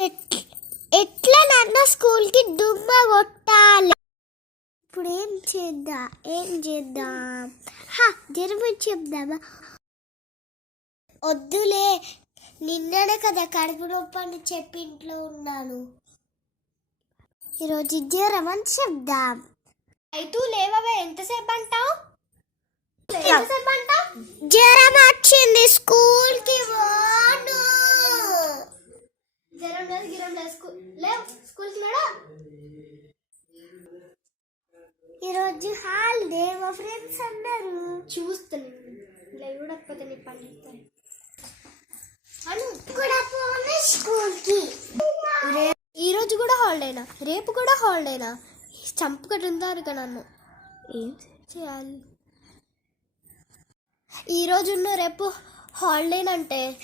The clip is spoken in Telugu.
ఎట్- ఎట్లా నన్ను స్కూల్కి దుమ్మ కొట్టాలి. ఇప్పుడు ఏం చేద్దాం జరుపు చెప్దామా? వద్దులే, నిన్ననే కదా కడుపు నొప్పి అని చెప్పి ఇంట్లో ఉన్నాను. ఈరోజు జ్వరం అని చెప్దాం. అయితే లేవవే, ఎంతసేపు అంటావు? జ్వరం వచ్చింది, స్కూల్కి పోను. జ్వరం లేదు గిరం లేదు, స్కూల్కి లేడా? ఈరోజు హాలిడే, మా ఫ్రెండ్స్ అన్నారు. చూస్తాను చూడకపోతే నీ పని చెప్తాను. అను కూడా పోను స్కూల్కి. ఈరోజు కూడా హాలిడేనా? రేపు కూడా హాలిడేనా? చంపుకుంటారు కదా నన్ను. ఏం చేయాలి? ఈరోజు రేపు హాలిడేనంటే